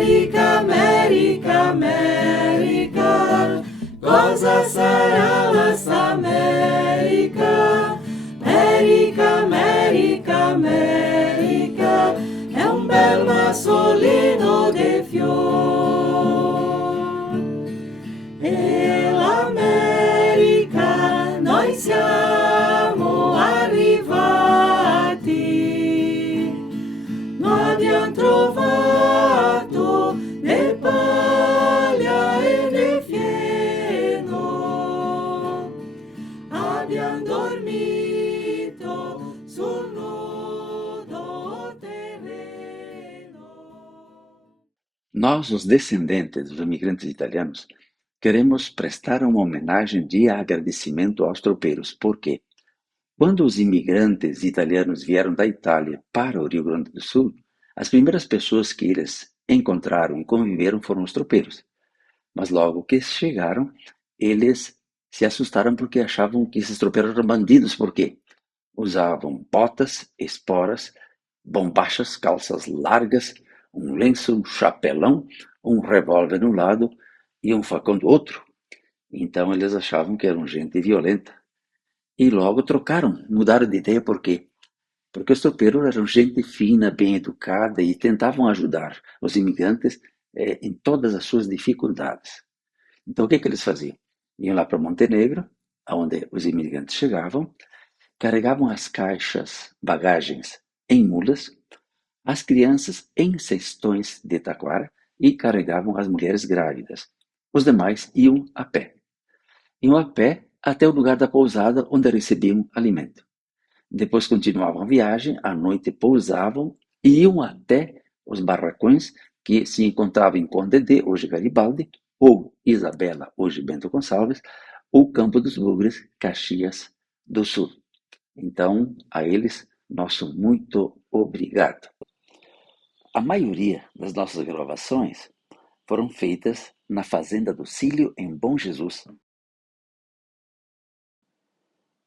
América, América, goza saralas América, América, América, América, é bel massolino de fior. E l'America, noi siamo arrivati, noi abbiamo trovato nel paglia e nel fieno, abbiamo dormito sul nudo terreno. Nós, os descendentes dos imigrantes italianos, queremos prestar uma homenagem de agradecimento aos tropeiros. Por quê? Quando os imigrantes italianos vieram da Itália para o Rio Grande do Sul, as primeiras pessoas que eles encontraram e conviveram foram os tropeiros. Mas logo que chegaram, eles se assustaram porque achavam que esses tropeiros eram bandidos. Por quê? Usavam botas, esporas, bombachas, calças largas, um lenço, um chapelão, um revólver de um lado e um facão do outro. Então eles achavam que eram gente violenta. E logo trocaram, mudaram de ideia. Por quê? Porque os tropeiros eram gente fina, bem educada e tentavam ajudar os imigrantes em todas as suas dificuldades. Então o que eles faziam? Iam lá para Montenegro, onde os imigrantes chegavam, carregavam as caixas, bagagens em mulas, as crianças em cestões de taquara e carregavam as mulheres grávidas. Os demais iam a pé. Iam a pé até o lugar da pousada onde recebiam alimento. Depois continuavam a viagem, à noite pousavam e iam até os barracões que se encontravam em Conde D, hoje Garibaldi, ou Isabela, hoje Bento Gonçalves, ou Campo dos Bugres, Caxias do Sul. Então, a eles, nosso muito obrigado. A maioria das nossas gravações foram feitas na Fazenda do Cílio, em Bom Jesus.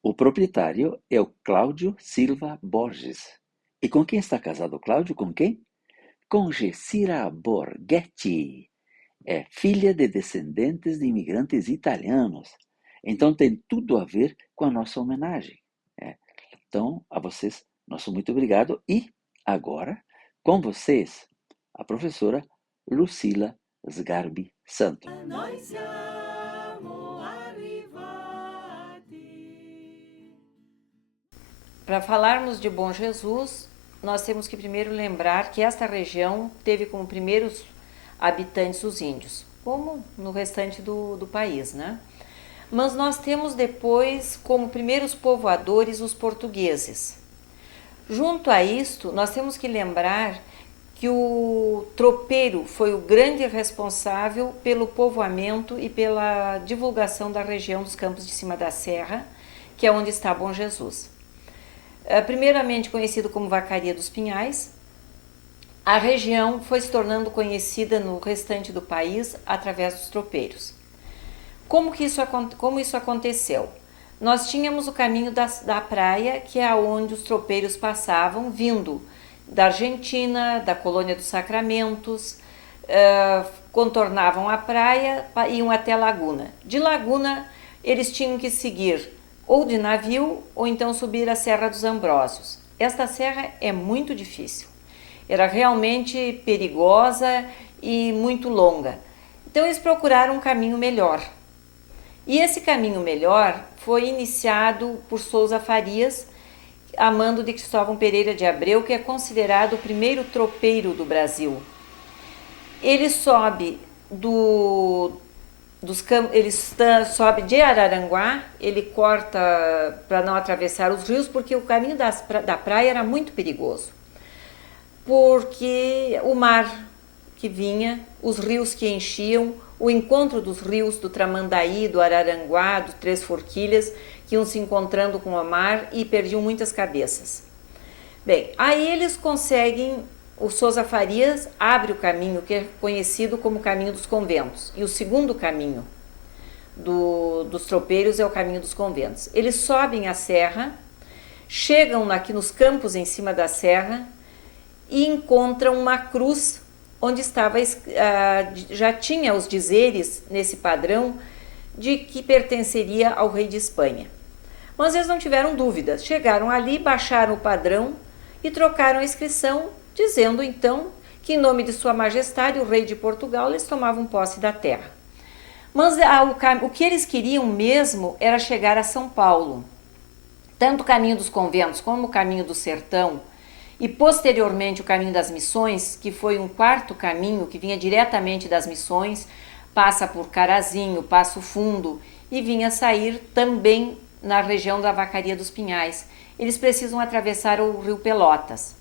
O proprietário é o Cláudio Silva Borges. E com quem está casado o Cláudio? Com quem? Com Gessira Borghetti. É filha de descendentes de imigrantes italianos. Então tem tudo a ver com a nossa homenagem. Então, a vocês, nosso muito obrigado. E agora, com vocês, a professora Lucila Sgarbi Santo. Noi siamo arrivati. Para falarmos de Bom Jesus, nós temos que primeiro lembrar que esta região teve como primeiros habitantes os índios, como no restante do país, né? Mas nós temos depois como primeiros povoadores os portugueses. Junto a isto, nós temos que lembrar que o tropeiro foi o grande responsável pelo povoamento e pela divulgação da região dos Campos de Cima da Serra, que é onde está Bom Jesus. Primeiramente conhecido como Vacaria dos Pinhais, a região foi se tornando conhecida no restante do país através dos tropeiros. Como isso aconteceu? Nós tínhamos o caminho da praia, que é onde os tropeiros passavam, vindo da Argentina, da colônia dos Sacramentos, contornavam a praia, iam até Laguna. De Laguna, eles tinham que seguir ou de navio, ou então subir a Serra dos Ambrósios. Esta serra é muito difícil, era realmente perigosa e muito longa. Então eles procuraram um caminho melhor. E esse caminho melhor foi iniciado por Souza Farias, a mando de Cristóvão Pereira de Abreu, que é considerado o primeiro tropeiro do Brasil. Ele sobe sobe de Araranguá, ele corta para não atravessar os rios, porque o caminho da praia era muito perigoso. Porque o mar que vinha, os rios que enchiam, o encontro dos rios do Tramandaí, do Araranguá, do Três Forquilhas, que iam se encontrando com o mar e perdiam muitas cabeças. Bem, aí eles conseguem, o Souza Farias abre o caminho que é conhecido como o caminho dos conventos. E o segundo caminho dos tropeiros é o caminho dos conventos. Eles sobem a serra, chegam aqui nos campos em cima da serra e encontram uma cruz onde já tinha os dizeres nesse padrão de que pertenceria ao rei de Espanha. Mas eles não tiveram dúvidas, chegaram ali, baixaram o padrão e trocaram a inscrição, dizendo então que em nome de Sua Majestade, o rei de Portugal, eles tomavam posse da terra. Mas o que eles queriam mesmo era chegar a São Paulo. Tanto o caminho dos conventos como o caminho do sertão e posteriormente o caminho das missões, que foi um quarto caminho que vinha diretamente das missões, passa por Carazinho, Passo Fundo e vinha sair também na região da Vacaria dos Pinhais. Eles precisam atravessar o rio Pelotas.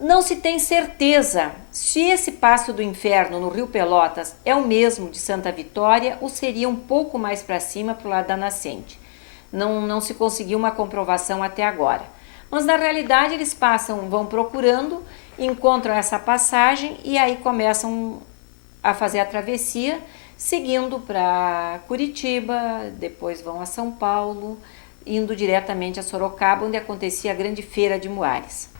Não se tem certeza se esse Passo do Inferno no rio Pelotas é o mesmo de Santa Vitória ou seria um pouco mais para cima, para o lado da nascente. Não se conseguiu uma comprovação até agora. Mas na realidade eles vão procurando, encontram essa passagem e aí começam a fazer a travessia, seguindo para Curitiba, depois vão a São Paulo, indo diretamente a Sorocaba, onde acontecia a grande feira de Muares.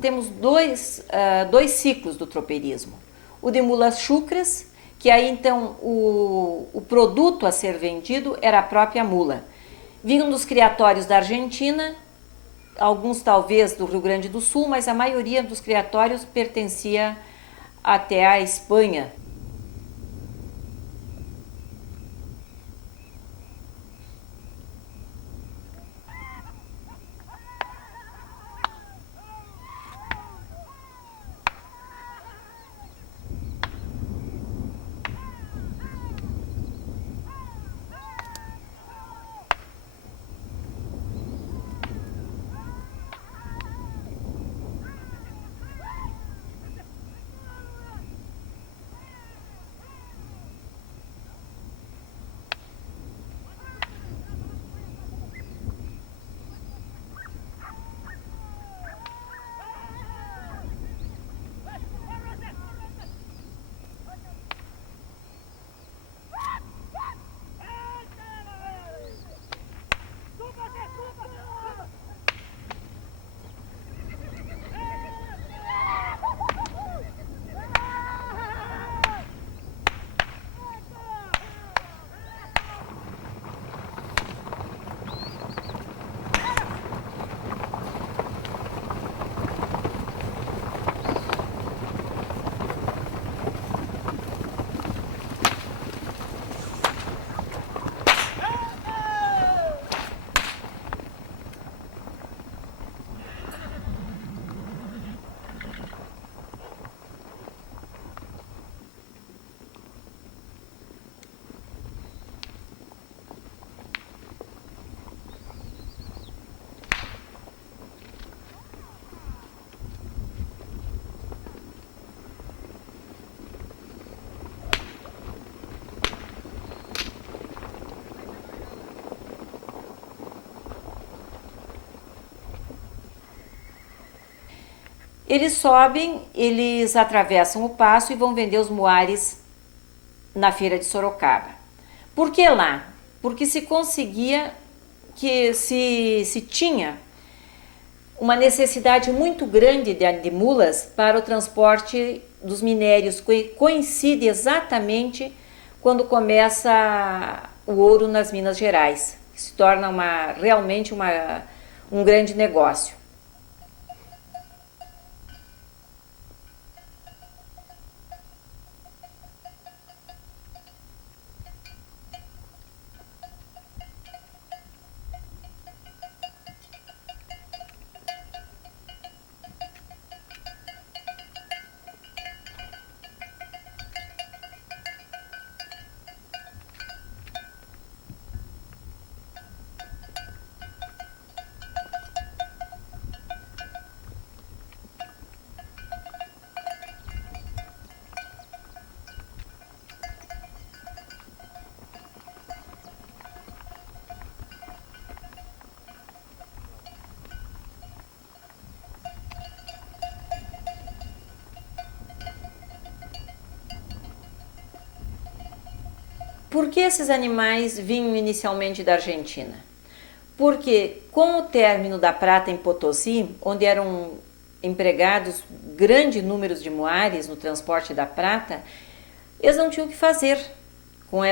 Temos dois ciclos do tropeirismo. O de mulas chucras, que aí então o produto a ser vendido era a própria mula. Vinham dos criatórios da Argentina, alguns talvez do Rio Grande do Sul, mas a maioria dos criatórios pertencia até à Espanha. Eles sobem, eles atravessam o passo e vão vender os muares na feira de Sorocaba. Por que lá? Porque se conseguia, que se tinha uma necessidade muito grande de mulas para o transporte dos minérios, que coincide exatamente quando começa o ouro nas Minas Gerais, que se torna realmente um grande negócio. Por que esses animais vinham inicialmente da Argentina? Porque com o término da prata em Potosí, onde eram empregados grande número de muares no transporte da prata, eles não tinham o que fazer com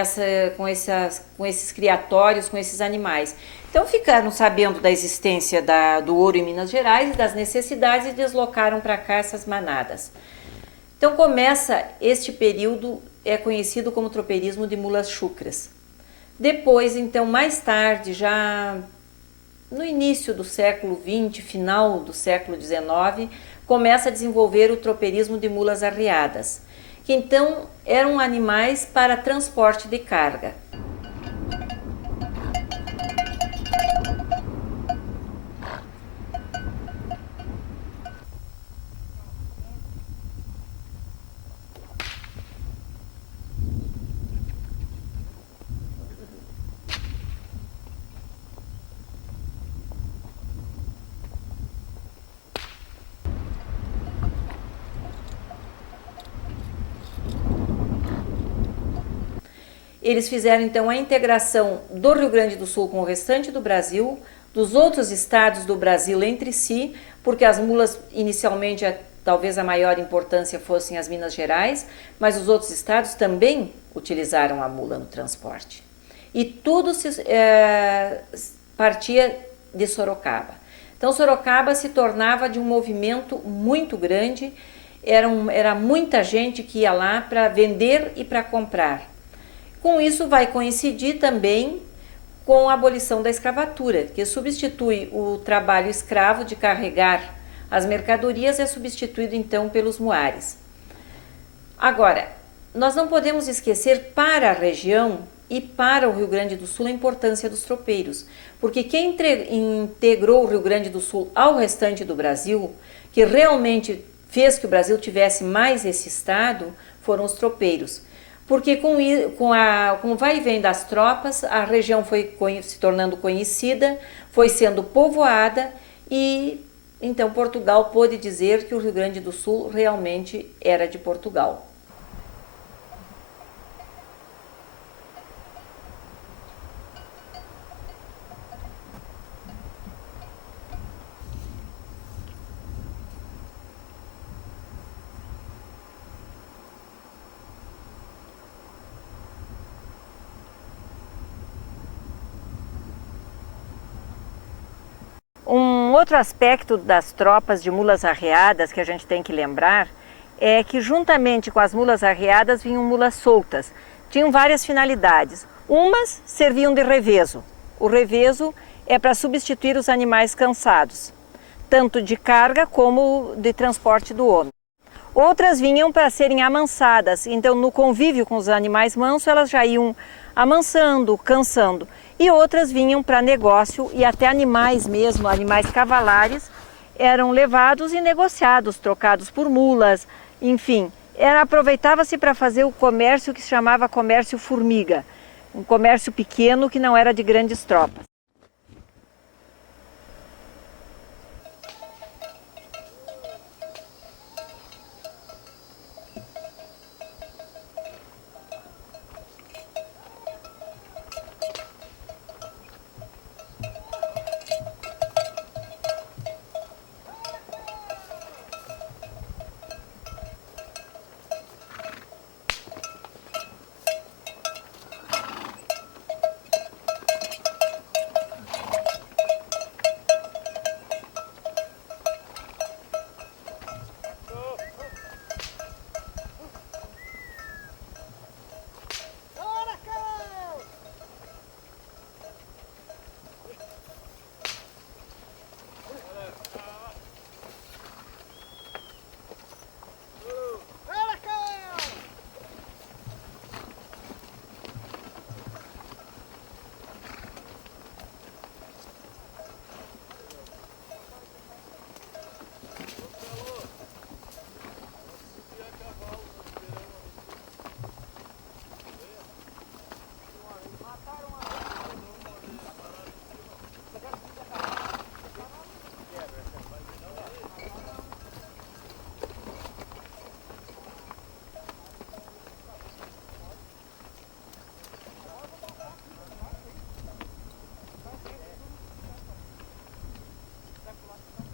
esses criatórios, com esses animais. Então ficaram sabendo da existência do ouro em Minas Gerais e das necessidades e deslocaram para cá essas manadas. Então começa este período, é conhecido como tropeirismo de mulas chucras. Depois, então, mais tarde, já no início do século XX, final do século XIX, começa a desenvolver o tropeirismo de mulas arriadas, que então eram animais para transporte de carga. Eles fizeram então a integração do Rio Grande do Sul com o restante do Brasil, dos outros estados do Brasil entre si, porque as mulas inicialmente talvez a maior importância fossem as Minas Gerais, mas os outros estados também utilizaram a mula no transporte. E tudo partia de Sorocaba. Então Sorocaba se tornava de um movimento muito grande, era muita gente que ia lá para vender e para comprar. Com isso vai coincidir também com a abolição da escravatura, que substitui o trabalho escravo de carregar as mercadorias, é substituído então pelos muares. Agora, nós não podemos esquecer para a região e para o Rio Grande do Sul a importância dos tropeiros, porque quem integrou o Rio Grande do Sul ao restante do Brasil, que realmente fez que o Brasil tivesse mais esse estado, foram os tropeiros. Porque com o vai e vem das tropas, a região foi se tornando conhecida, foi sendo povoada e então Portugal pôde dizer que o Rio Grande do Sul realmente era de Portugal. Um outro aspecto das tropas de mulas arreadas que a gente tem que lembrar é que juntamente com as mulas arreadas vinham mulas soltas. Tinham várias finalidades. Umas serviam de revezo. O revezo é para substituir os animais cansados, tanto de carga como de transporte do homem. Outras vinham para serem amansadas, então no convívio com os animais mansos elas já iam amansando, cansando. E outras vinham para negócio e até animais mesmo, animais cavalares, eram levados e negociados, trocados por mulas, enfim. Aproveitava-se para fazer o comércio que se chamava comércio formiga, um comércio pequeno que não era de grandes tropas.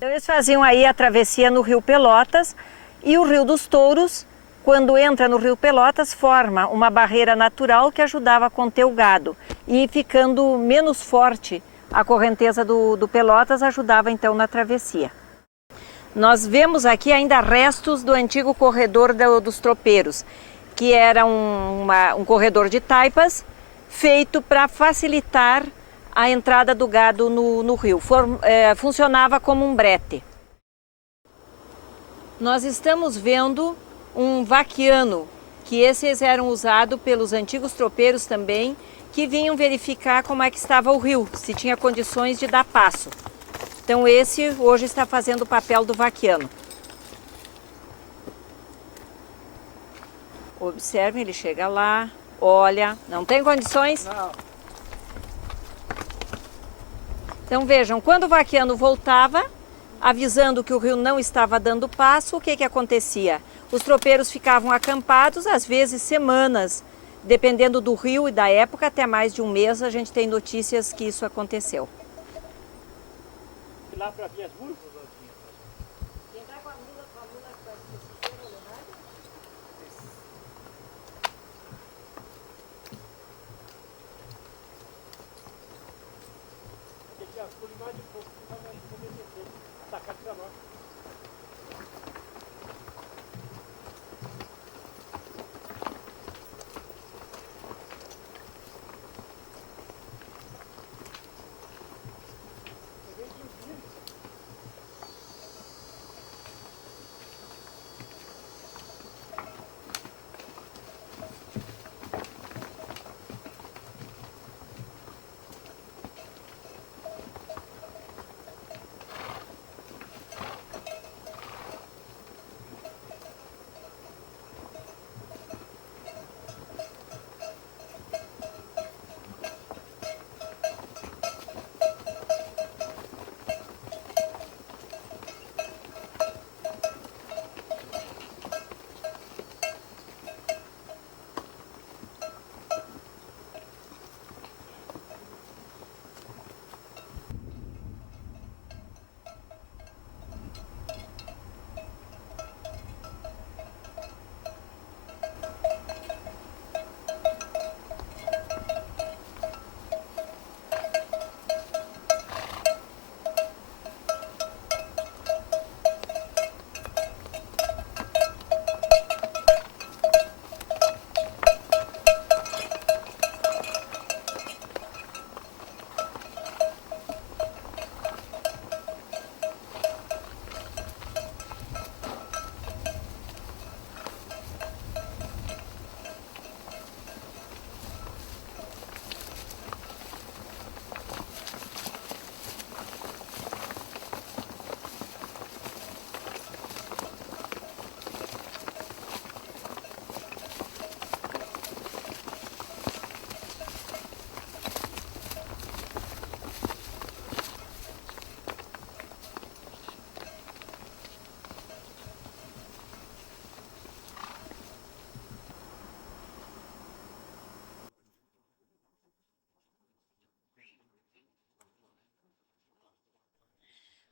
Então eles faziam aí a travessia no Rio Pelotas e o Rio dos Touros, quando entra no Rio Pelotas, forma uma barreira natural que ajudava a conter o gado. E ficando menos forte a correnteza do Pelotas, ajudava então na travessia. Nós vemos aqui ainda restos do antigo corredor dos tropeiros, que era um corredor de taipas feito para facilitar a entrada do gado no rio. Funcionava como um brete. Nós estamos vendo um vaquiano, que esses eram usados pelos antigos tropeiros também, que vinham verificar como é que estava o rio, se tinha condições de dar passo. Então esse hoje está fazendo o papel do vaquiano. Observem, ele chega lá, olha, não tem condições? Não. Então vejam, quando o vaquiano voltava, avisando que o rio não estava dando passo, o que acontecia? Os tropeiros ficavam acampados, às vezes semanas, dependendo do rio e da época, até mais de um mês a gente tem notícias que isso aconteceu. Lá para Viasburgo?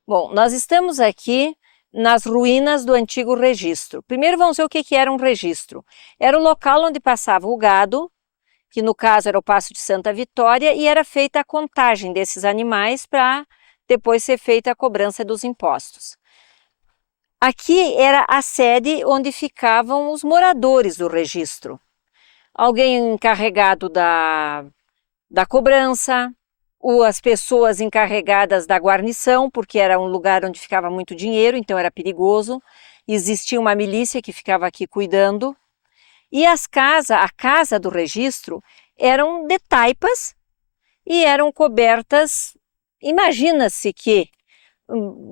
Bom, nós estamos aqui nas ruínas do antigo registro. Primeiro vamos ver o que era um registro. Era o local onde passava o gado, que no caso era o Paço de Santa Vitória, e era feita a contagem desses animais para depois ser feita a cobrança dos impostos. Aqui era a sede onde ficavam os moradores do registro. Alguém encarregado da cobrança, ou as pessoas encarregadas da guarnição, porque era um lugar onde ficava muito dinheiro, então era perigoso. Existia uma milícia que ficava aqui cuidando. E a casa do registro eram de taipas e eram cobertas, imagina-se que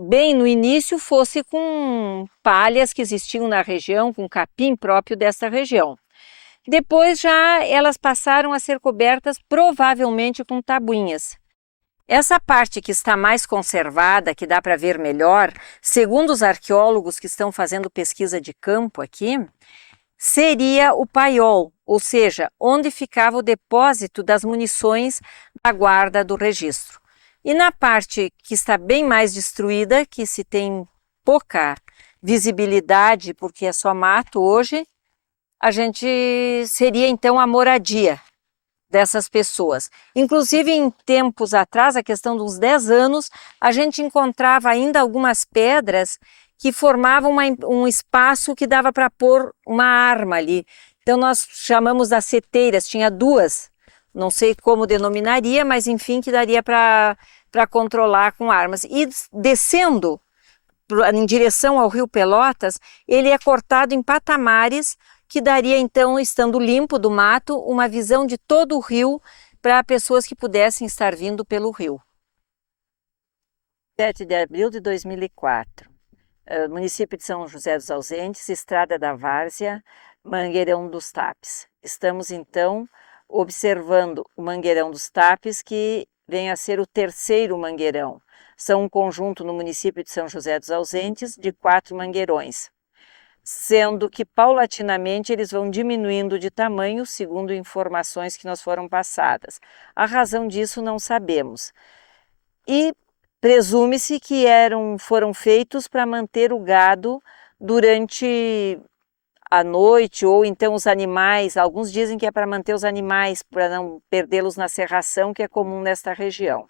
bem no início fosse com palhas que existiam na região, com capim próprio dessa região. Depois já elas passaram a ser cobertas provavelmente com tabuinhas. Essa parte que está mais conservada, que dá para ver melhor, segundo os arqueólogos que estão fazendo pesquisa de campo aqui, seria o paiol, ou seja, onde ficava o depósito das munições da guarda do registro. E na parte que está bem mais destruída, que se tem pouca visibilidade, porque é só mato hoje, a gente seria então a moradia dessas pessoas. Inclusive, em tempos atrás, a questão dos 10 anos, a gente encontrava ainda algumas pedras que formavam um espaço que dava para pôr uma arma ali. Então, nós chamamos das seteiras, tinha duas, não sei como denominaria, mas enfim, que daria para controlar com armas. E descendo em direção ao Rio Pelotas, ele é cortado em patamares que daria então, estando limpo do mato, uma visão de todo o rio para pessoas que pudessem estar vindo pelo rio. 7 de abril de 2004, município de São José dos Ausentes, Estrada da Várzea, Mangueirão dos Tapes. Estamos então observando o Mangueirão dos Tapes, que vem a ser o terceiro mangueirão. São um conjunto no município de São José dos Ausentes de 4 mangueirões, sendo que paulatinamente eles vão diminuindo de tamanho segundo informações que nos foram passadas. A razão disso não sabemos. E presume-se que foram feitos para manter o gado durante a noite, ou então os animais. Alguns dizem que é para manter os animais, para não perdê-los na cerração, que é comum nesta região.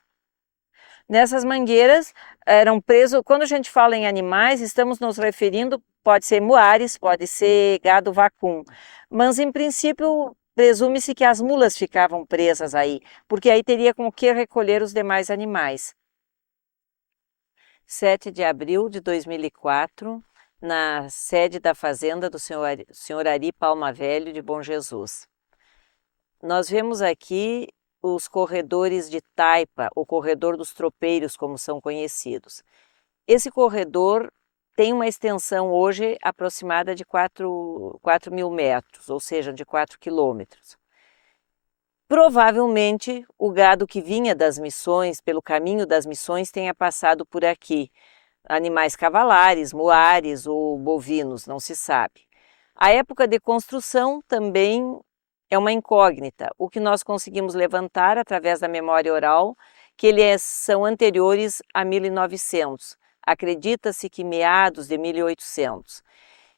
Nessas mangueiras eram presos, quando a gente fala em animais, estamos nos referindo, pode ser muares, pode ser gado vacum, mas em princípio presume-se que as mulas ficavam presas aí, porque aí teria com o que recolher os demais animais. 7 de abril de 2004, na sede da fazenda do senhor Ari Palma Velho de Bom Jesus. Nós vemos aqui os corredores de taipa, o corredor dos tropeiros, como são conhecidos. Esse corredor tem uma extensão hoje aproximada de 4.000 metros, ou seja, de 4 quilômetros. Provavelmente o gado que vinha das missões, pelo caminho das missões, tenha passado por aqui. Animais cavalares, muares ou bovinos, não se sabe. A época de construção também é uma incógnita. O que nós conseguimos levantar através da memória oral, que eles são anteriores a 1900. Acredita-se que meados de 1800.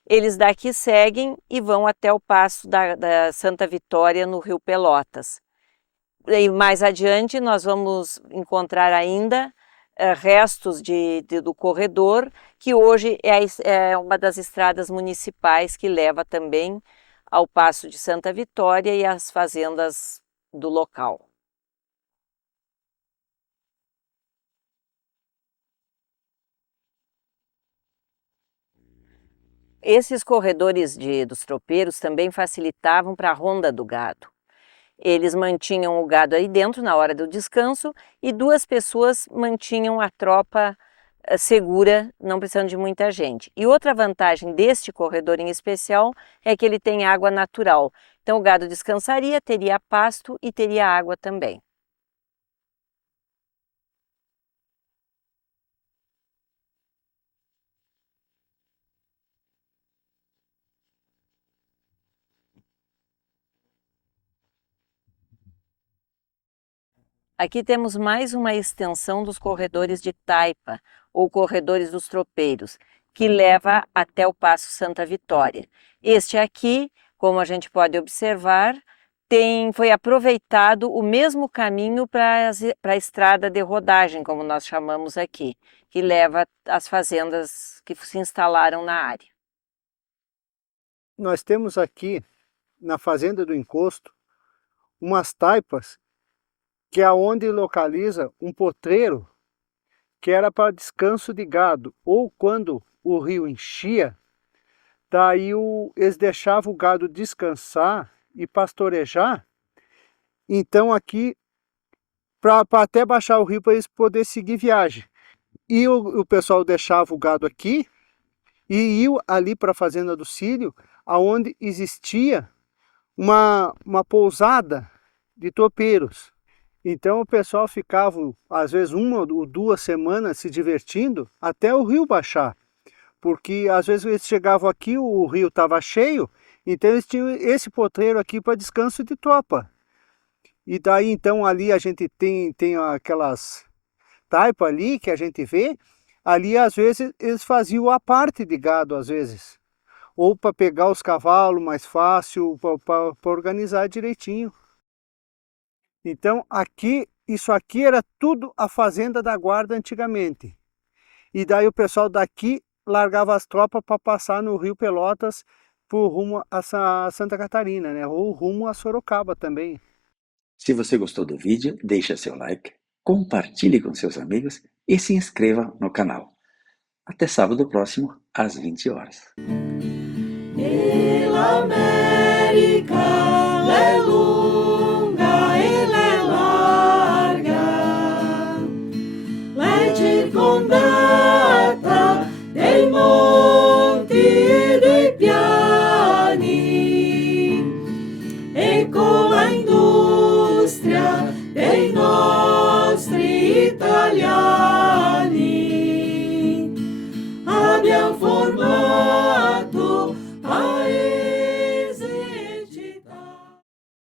Eles daqui seguem e vão até o passo da Santa Vitória no Rio Pelotas. E mais adiante nós vamos encontrar ainda restos do corredor, que hoje é uma das estradas municipais que leva também ao Paço de Santa Vitória e às fazendas do local. Esses corredores dos tropeiros também facilitavam para a ronda do gado. Eles mantinham o gado aí dentro na hora do descanso e 2 pessoas mantinham a tropa segura, não precisando de muita gente. E outra vantagem deste corredor em especial é que ele tem água natural. Então o gado descansaria, teria pasto e teria água também. Aqui temos mais uma extensão dos corredores de taipa, ou corredores dos tropeiros, que leva até o Paço Santa Vitória. Este aqui, como a gente pode observar, foi aproveitado o mesmo caminho para a estrada de rodagem, como nós chamamos aqui, que leva às fazendas que se instalaram na área. Nós temos aqui, na Fazenda do Encosto, umas taipas que é onde localiza um potreiro que era para descanso de gado, ou quando o rio enchia, daí eles deixavam o gado descansar e pastorejar. Então aqui, para até baixar o rio para eles poderem seguir viagem. E o pessoal deixava o gado aqui e ia ali para a Fazenda do Cílio, onde existia uma pousada de tropeiros. Então o pessoal ficava, às vezes, 1 ou 2 semanas se divertindo até o rio baixar. Porque às vezes eles chegavam aqui, o rio estava cheio, então eles tinham esse potreiro aqui para descanso de tropa. E daí então ali a gente tem taipa ali que a gente vê, ali às vezes eles faziam a parte de gado às vezes. Ou para pegar os cavalos mais fácil, para organizar direitinho. Então aqui, isso aqui era tudo a fazenda da guarda antigamente. E daí o pessoal daqui largava as tropas para passar no Rio Pelotas por rumo a Santa Catarina, né? Ou rumo a Sorocaba também. Se você gostou do vídeo, deixa seu like, compartilhe com seus amigos e se inscreva no canal. Até sábado próximo, às 20 horas. El América.